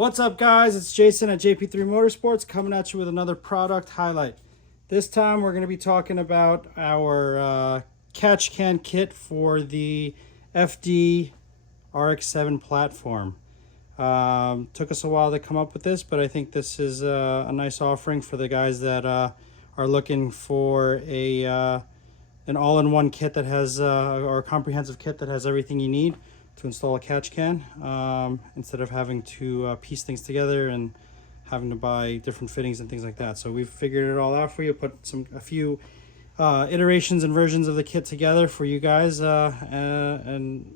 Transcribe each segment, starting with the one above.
What's up, guys? It's Jason at JP3 Motorsports coming at you with another product highlight. This time we're going to be talking about our catch can kit for the FD RX7 platform. Took us a while to come up with this, but I think this is a nice offering for the guys that are looking for an all-in-one kit that has or a comprehensive kit that has everything you need to install a catch can, instead of having to piece things together and having to buy different fittings and things like that. So we've figured it all out for you, put a few iterations and versions of the kit together for you guys, and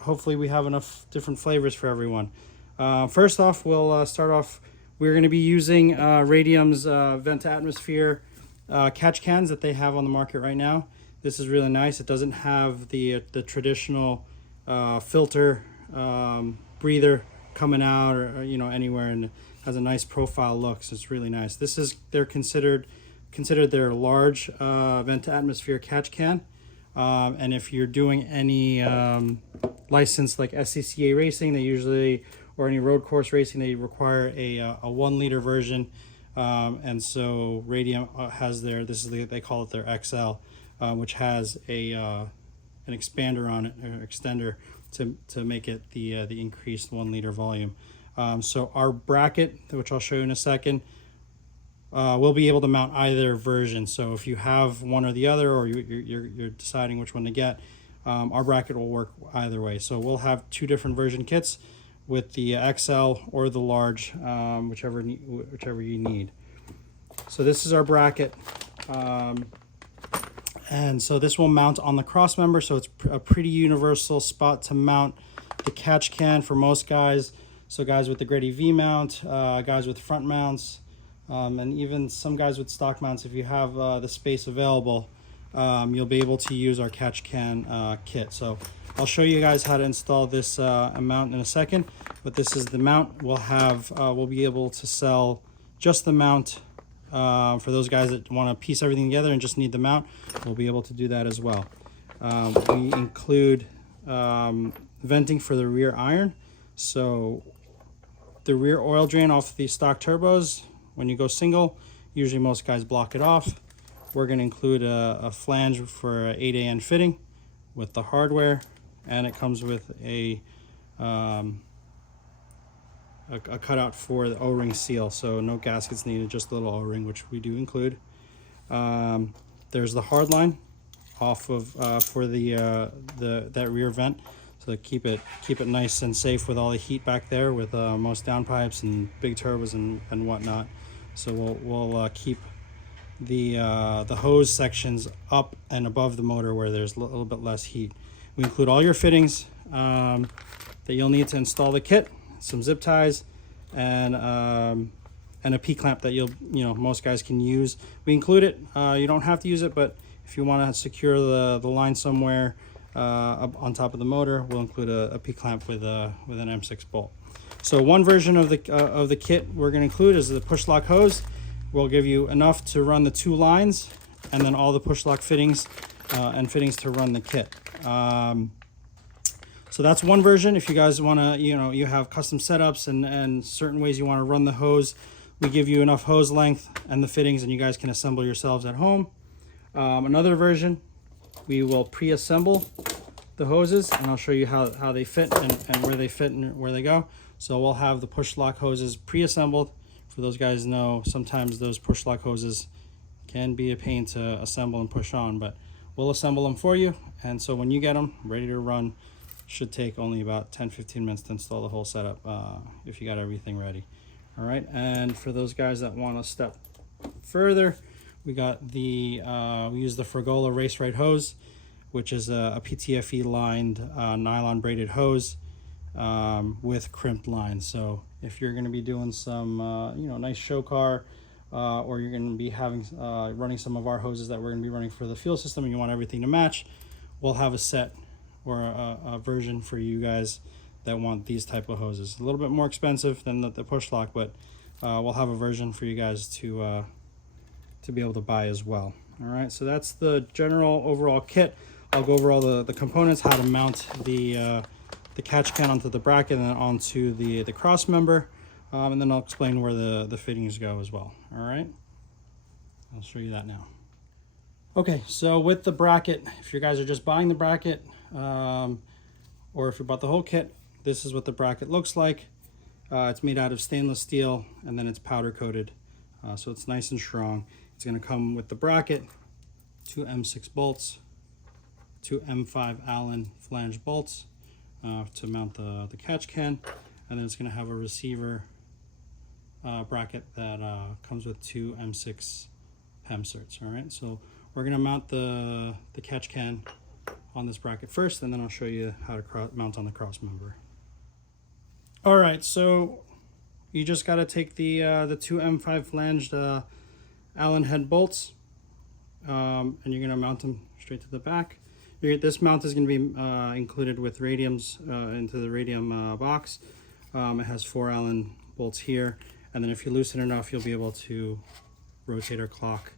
hopefully we have enough different flavors for everyone. First off, we'll start off, we're going to be using Radium's vent to atmosphere catch cans that they have on the market right now. This is really nice. It doesn't have the traditional filter breather coming out or anywhere, and has a nice profile look, so it's really nice. They're considered their large vent to atmosphere catch can, and if you're doing any license like SCCA racing, they usually, or any road course racing, they require a 1 liter version, and so Radium has they call it their XL, which has an expander on it, or extender, to make it the increased 1 liter volume. So our bracket, which I'll show you in a second, we'll be able to mount either version. So if you have one or the other, or you're deciding which one to get, our bracket will work either way. So we'll have 2 different version kits with the XL or the large, whichever you need. So this is our bracket. And so this will mount on the cross member, so it's a pretty universal spot to mount the catch can for most guys. So guys with the Grady V mount, guys with front mounts, and even some guys with stock mounts, if you have the space available, you'll be able to use our catch can kit. So I'll show you guys how to install this mount in a second, but this is the mount. We'll be able to sell just the mount. For those guys that want to piece everything together and just need the mount, we'll be able to do that as well. We include venting for the rear iron. So the rear oil drain off the stock turbos, when you go single, usually most guys block it off. We're going to include a flange for 8AN fitting with the hardware, and it comes with a cutout for the O-ring seal, so no gaskets needed, just a little O-ring, which we do include. There's the hardline off of for that rear vent, so keep it nice and safe with all the heat back there, with most downpipes and big turbos and whatnot. So we'll keep the hose sections up and above the motor where there's a little bit less heat. We include all your fittings that you'll need to install the kit, some zip ties, and a P-clamp that most guys can use. We include it. You don't have to use it, but if you want to secure the line somewhere up on top of the motor, we'll include a P-clamp with an M6 bolt. So one version of the kit we're going to include is the push lock hose. We'll give you enough to run the 2 lines, and then all the push lock fittings and fittings to run the kit. So that's one version. If you guys want to, you have custom setups and certain ways you want to run the hose, we give you enough hose length and the fittings, and you guys can assemble yourselves at home. Another version, we will pre-assemble the hoses, and I'll show you how they fit and where they fit and where they go. So we'll have the push lock hoses pre-assembled. For those guys know, sometimes those push lock hoses can be a pain to assemble and push on, but we'll assemble them for you. And so when you get them ready to run, should take only about 10-15 minutes to install the whole setup, if you got everything ready. All right, and for those guys that want to step further, we got we use the Fragola Race Ride hose, which is a PTFE lined nylon braided hose with crimped lines. So if you're going to be doing some nice show car, or you're going to be having running some of our hoses that we're going to be running for the fuel system, and you want everything to match, we'll have a set or a version for you guys that want these type of hoses. A little bit more expensive than the push lock, but we'll have a version for you guys to be able to buy as well. All right, so that's the general overall kit. I'll go over all the components, how to mount the catch can onto the bracket and then onto the cross member. and then I'll explain where the fittings go as well. All right, I'll show you that now. Okay, so with the bracket, if you guys are just buying the bracket, or if you bought the whole kit, this is what the bracket looks like. It's made out of stainless steel, and then it's powder coated, so it's nice and strong. It's going to come with the bracket, 2 M6 bolts, 2 M5 Allen flange bolts to mount the catch can, and then it's going to have a receiver bracket that comes with 2 M6 PEM certs. All right, so we're going to mount the catch can on this bracket first, and then I'll show you how to mount on the cross member. All right, so you just got to take the 2 M5 flanged Allen head bolts, and you're going to mount them straight to the back. This mount is going to be included with Radium's into the Radium box. It has 4 Allen bolts here, and then if you loosen it enough, you'll be able to rotate or clock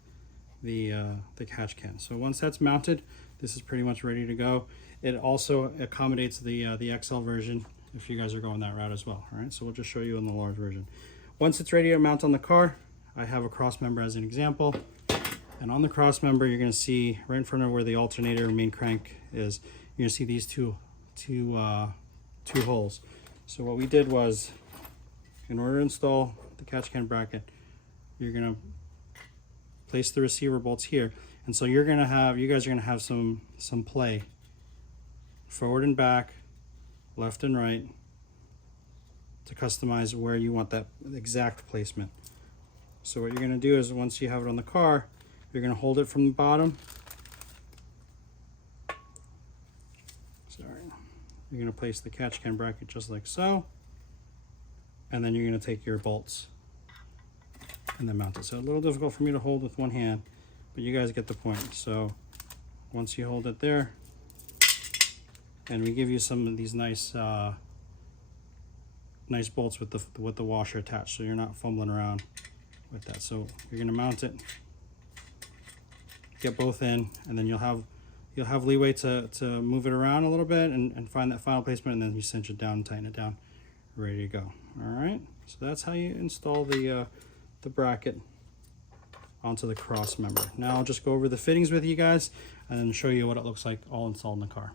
the catch can. So once that's mounted, this is pretty much ready to go. It also accommodates the XL version if you guys are going that route as well. All right, so we'll just show you in the large version. Once it's ready to mount on the car, I have a cross member as an example. And on the cross member, you're going to see right in front of where the alternator and main crank is, you're going to see these two holes. So what we did was, in order to install the catch can bracket, you're going to place the receiver bolts here. And so you guys are going to have some play forward and back, left and right, to customize where you want that exact placement. So what you're going to do is, once you have it on the car, you're going to hold it from the bottom. Sorry. You're going to place the catch can bracket just like so. And then you're going to take your bolts and then mount it. So a little difficult for me to hold with one hand, but you guys get the point. So once you hold it there, and we give you some of these nice nice bolts with the washer attached, so you're not fumbling around with that. So you're going to mount it, get both in, and then you'll have leeway to move it around a little bit and find that final placement, and then you cinch it down and tighten it down, ready to go. All right, so that's how you install the bracket onto the cross member. Now I'll just go over the fittings with you guys and then show you what it looks like all installed in the car.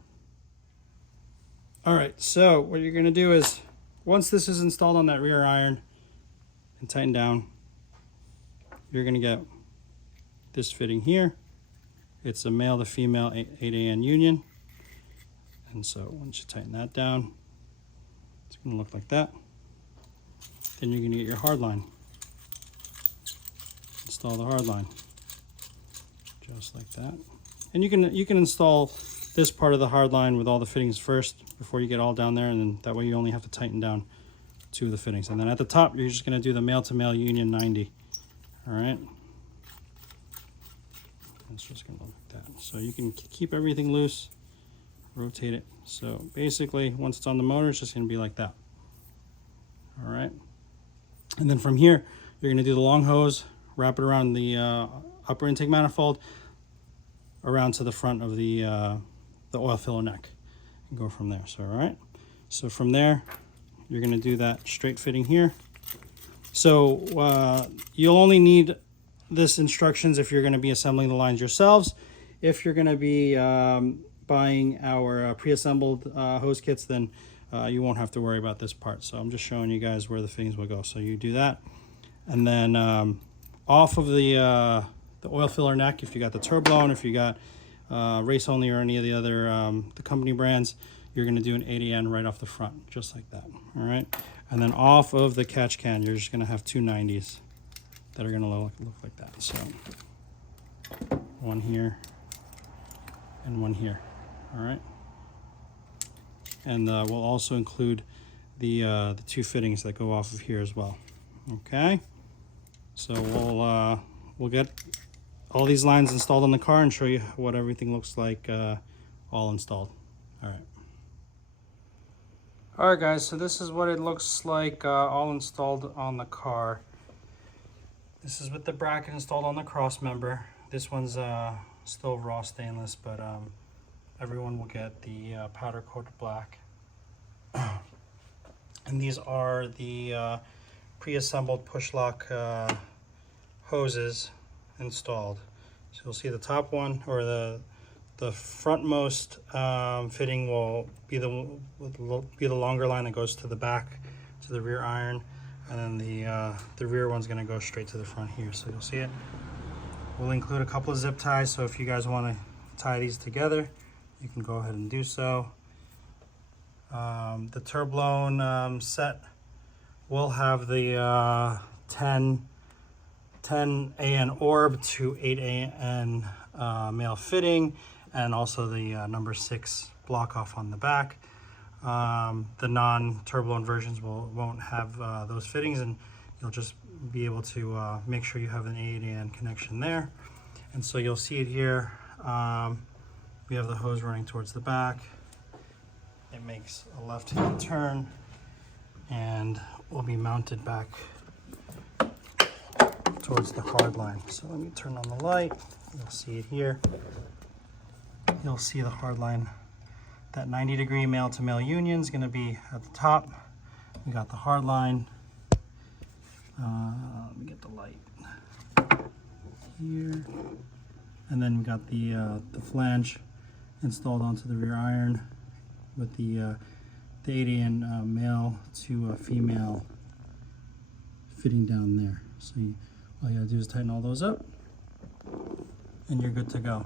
All right, so what you're going to do is, once this is installed on that rear iron and tightened down, you're going to get this fitting here. It's a male to female 8AN union. And so once you tighten that down, it's going to look like that. Then you're going to get your hard line. Install the hard line just like that. And you can install this part of the hard line with all the fittings first before you get all down there, and then that way you only have to tighten down 2 of the fittings. And then at the top, you're just going to do the male to male union 90. All right. It's just going to look like that. So you can keep everything loose, rotate it. So basically, once it's on the motor, it's just going to be like that. All right. And then from here, you're going to do the long hose, wrap it around the upper intake manifold, around to the front of the oil filler neck, and go from there. So all right. So from there, you're going to do that straight fitting here. So you'll only need this instructions if you're going to be assembling the lines yourselves. If you're going to be buying our pre-assembled hose kits, then you won't have to worry about this part. So I'm just showing you guys where the fittings will go. So you do that, and then off of the oil filler neck, if you got the Turbulone, if you got Race Only or any of the other the company brands, you're going to do an 80N right off the front, just like that. All right, and then off of the catch can, you're just going to have 2 90s that are going to look like that. So one here and one here. All right, and we'll also include the 2 fittings that go off of here as well. Okay, so we'll get all these lines installed on the car and show you what everything looks like all installed. All right. All right, guys, so this is what it looks like all installed on the car. This is with the bracket installed on the cross member. This one's still raw stainless, but everyone will get the powder coated black. And these are the pre-assembled push lock hoses installed. So you'll see the top one, or the frontmost fitting will be the longer line that goes to the back, to the rear iron, and then the rear one's going to go straight to the front here. So you'll see it. We'll include a couple of zip ties, so if you guys want to tie these together, you can go ahead and do so. The turblown set will have the 10 AN orb to 8 AN male fitting, and also the number 6 block off on the back. The non-turblown versions won't have those fittings, and you'll just be able to make sure you have an 8 AN connection there. And so you'll see it here. We have the hose running towards the back. It makes a left-hand turn and will be mounted back towards the hard line. So let me turn on the light. You'll see it here. You'll see the hard line. That 90-degree male-to-male union is going to be at the top. We got the hard line. Let me get the light here. And then we got the flange installed onto the rear iron with the 8 AN male to female fitting down there. So all you gotta do is tighten all those up, and you're good to go.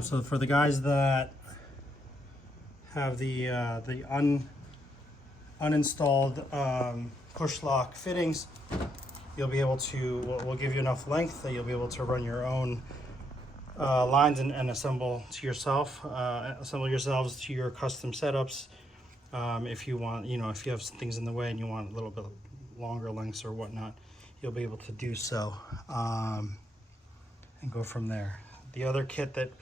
So for the guys that have the uninstalled push lock fittings, you'll be able to, we'll give you enough length that you'll be able to run your own lines and assemble to yourself, assemble yourselves to your custom setups. If you want, if you have some things in the way and you want a little bit longer lengths or whatnot, you'll be able to do so, and go from there. The other kit that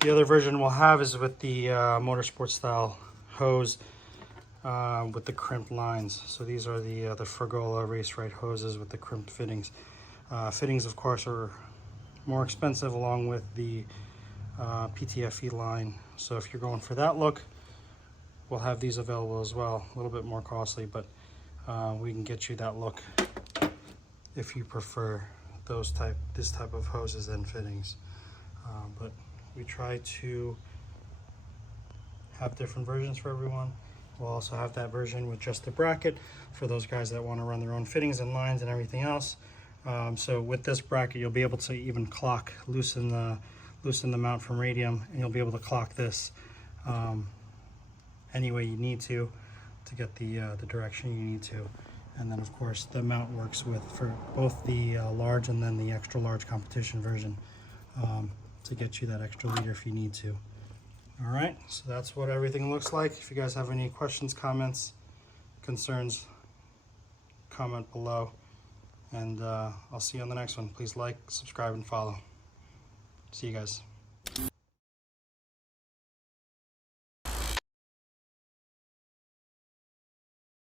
the other version will have is with the motorsport style hose with the crimped lines. So these are the Fergola Race Right hoses with the crimped fittings. Fittings, of course, are more expensive, along with the PTFE line. So if you're going for that look, we'll have these available as well. A little bit more costly, but we can get you that look if you prefer this type of hoses and fittings. But we try to have different versions for everyone. We'll also have that version with just the bracket for those guys that want to run their own fittings and lines and everything else. So with this bracket, you'll be able to even clock, loosen the mount from Radium, and you'll be able to clock this any way you need to get the direction you need to. And then of course the mount works for both the large and then the extra large competition version, to get you that extra liter if you need to. All right, so that's what everything looks like. If you guys have any questions, comments, concerns, comment below, and I'll see you on the next one. Please like, subscribe, and follow. See you guys.